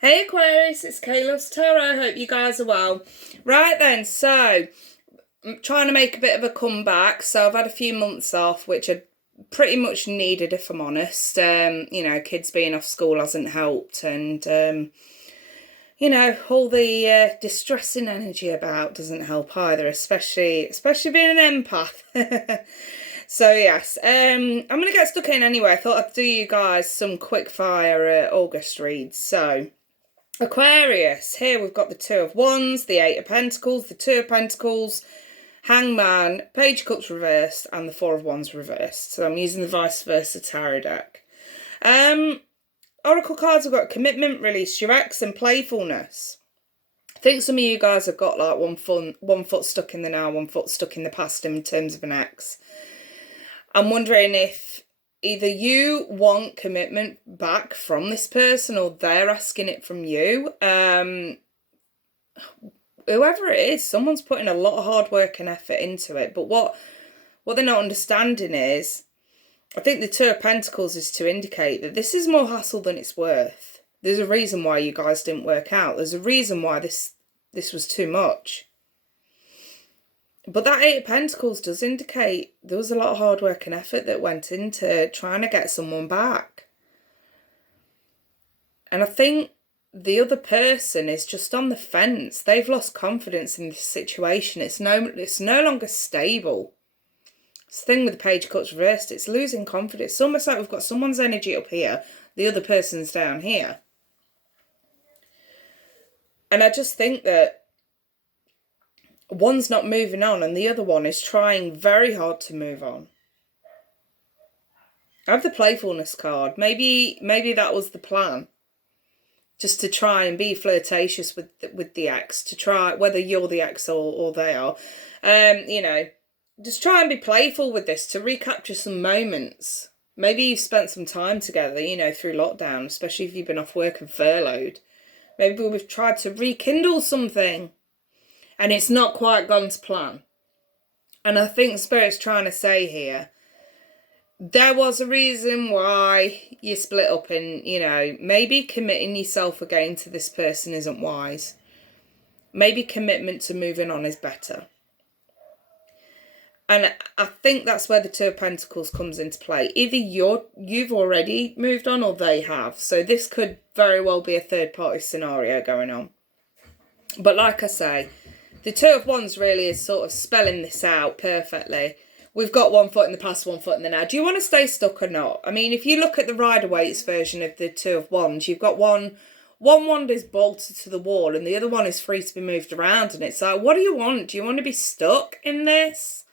Hey Aquarius, it's Kayla's Tarot. Hope you guys are well. Right then, so I'm trying to make a bit of a comeback. So I've had a few months off, which I pretty much needed, if I'm honest. Kids being off school hasn't helped, and all the distressing energy about doesn't help either, especially being an empath. So yes, I'm gonna get stuck in anyway. I thought I'd do you guys some quick fire August reads. So Aquarius, here we've got the Two of Wands, the Eight of Pentacles, the Two of Pentacles, Hangman, Page of Cups reversed, and the Four of Wands reversed. So I'm using the vice versa tarot deck. Oracle cards have got commitment, release your ex, and playfulness. I think some of you guys have got like one foot stuck in the now, one foot stuck in the past in terms of an ex. I'm wondering if either you want commitment back from this person or they're asking it from you. Whoever it is, someone's putting a lot of hard work and effort into it. But what they're not understanding is, I think the Two of Pentacles is to indicate that this is more hassle than it's worth. There's a reason why you guys didn't work out. There's a reason why this was too much. But that Eight of Pentacles does indicate there was a lot of hard work and effort that went into trying to get someone back. And I think the other person is just on the fence. They've lost confidence in this situation. It's no longer stable. It's the thing with the Page of Cups reversed. It's losing confidence. It's almost like we've got someone's energy up here. The other person's down here. And I just think that one's not moving on and the other one is trying very hard to move on. I have the playfulness card. Maybe that was the plan. Just to try and be flirtatious with the ex. To try, whether you're the ex or they are. Just try and be playful with this to recapture some moments. Maybe you've spent some time together, through lockdown, especially if you've been off work and furloughed. Maybe we've tried to rekindle something and it's not quite gone to plan. And I think Spirit's trying to say here, there was a reason why you split up, and, maybe committing yourself again to this person isn't wise. Maybe commitment to moving on is better. And I think that's where the Two of Pentacles comes into play. Either you've already moved on or they have. So this could very well be a third party scenario going on. But like I say, the Two of Wands really is sort of spelling this out perfectly. We've got one foot in the past, one foot in the now. Do you want to stay stuck or not? I mean, if you look at the Rider-Waite's version of the Two of Wands, you've got one wand is bolted to the wall and the other one is free to be moved around. And it's like, what do you want? Do you want to be stuck in this?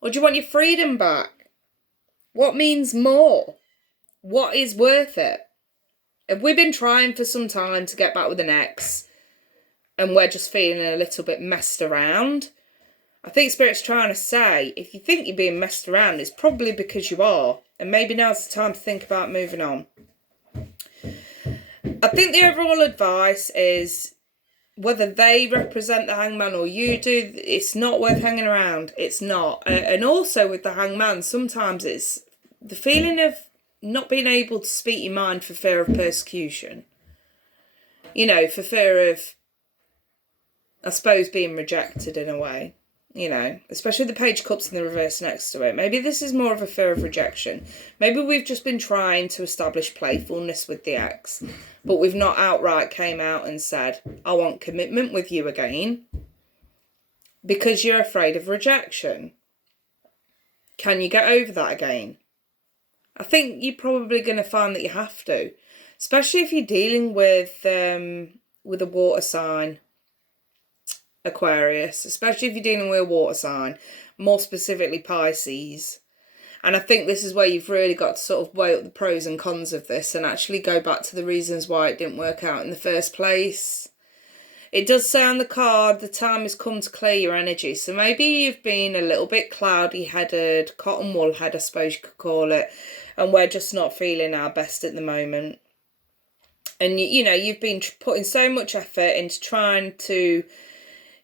Or do you want your freedom back? What means more? What is worth it? Have we been trying for some time to get back with an ex and we're just feeling a little bit messed around? I think Spirit's trying to say, if you think you're being messed around, it's probably because you are. And maybe now's the time to think about moving on. I think the overall advice is, whether they represent the Hangman or you do, it's not worth hanging around. It's not. And also with the Hangman, sometimes it's the feeling of not being able to speak your mind for fear of persecution. For fear of, I suppose, being rejected in a way. Especially the Page of Cups in the reverse next to it. Maybe this is more of a fear of rejection. Maybe we've just been trying to establish playfulness with the ex, but we've not outright came out and said, I want commitment with you again, because you're afraid of rejection. Can you get over that again? I think you're probably going to find that you have to, especially if you're dealing with a water sign, Aquarius, especially if you're dealing with a water sign, more specifically Pisces. And I think this is where you've really got to sort of weigh up the pros and cons of this and actually go back to the reasons why it didn't work out in the first place. It does say on the card, the time has come to clear your energy. So maybe you've been a little bit cloudy-headed, cotton wool-head, I suppose you could call it, and we're just not feeling our best at the moment. And, you've been putting so much effort into trying to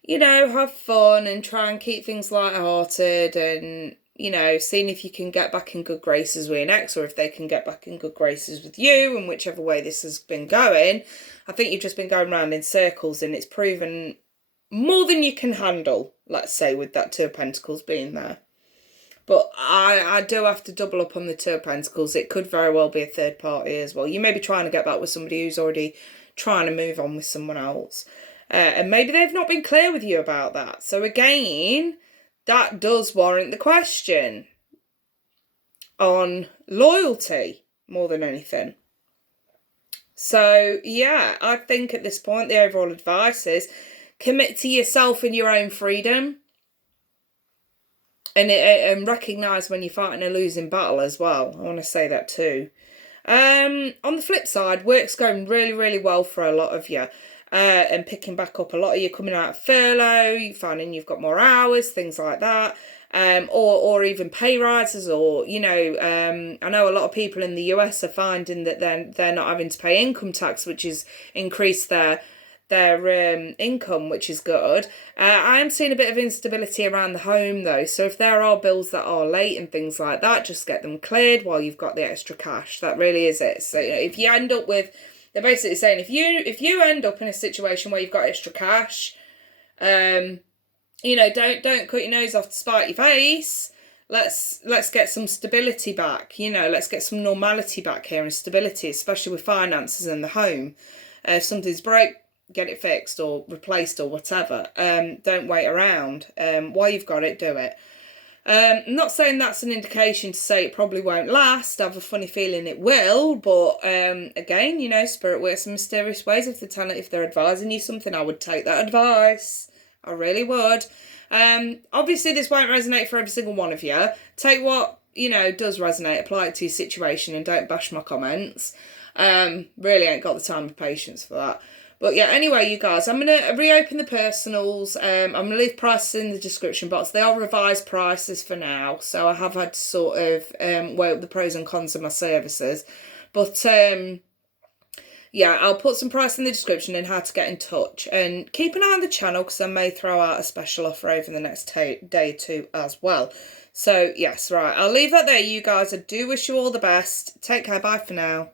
have fun and try and keep things light-hearted and, you know, seeing if you can get back in good graces with an ex, or if they can get back in good graces with you, and whichever way this has been going. I think you've just been going round in circles, and it's proven more than you can handle, let's say, with that Two of Pentacles being there. But I do have to double up on the Two of Pentacles. It could very well be a third party as well. You may be trying to get back with somebody who's already trying to move on with someone else. And maybe they've not been clear with you about that. So again, that does warrant the question on loyalty more than anything. So yeah, I think at this point the overall advice is commit to yourself and your own freedom. And recognise when you're fighting a losing battle as well. I want to say that too. On the flip side, work's going really, really well for a lot of you. And picking back up. A lot of you coming out of furlough, you're finding you've got more hours, things like that. Or even pay rises, or, you know, I know a lot of people in the US are finding that they're not having to pay income tax, which has increased their income, which is good. I am seeing a bit of instability around the home though, so if there are bills that are late and things like that, just get them cleared while you've got the extra cash. That really is it. So, you know, if you end up with, they're basically saying if you end up in a situation where you've got extra cash, you know, don't cut your nose off to spite your face. Let's get some stability back. You know, let's get some normality back here and stability, especially with finances and the home. If something's broke, get it fixed or replaced or whatever. Don't wait around. While you've got it, do it. I'm not saying that's an indication to say it probably won't last. I have a funny feeling it will, but again, you know, spirit works in mysterious ways. If they're advising you something, I would take that advice. I really would. Obviously, this won't resonate for every single one of you. Take what, you know, does resonate, apply it to your situation, and don't bash my comments. Really ain't got the time or patience for that. But yeah, anyway, you guys, I'm going to reopen the personals. I'm going to leave prices in the description box. They are revised prices for now, so I have had to sort of weigh up the pros and cons of my services. But yeah, I'll put some price in the description and how to get in touch. And keep an eye on the channel, because I may throw out a special offer over the next day or two as well. So yes, right, I'll leave that there, you guys. I do wish you all the best. Take care, bye for now.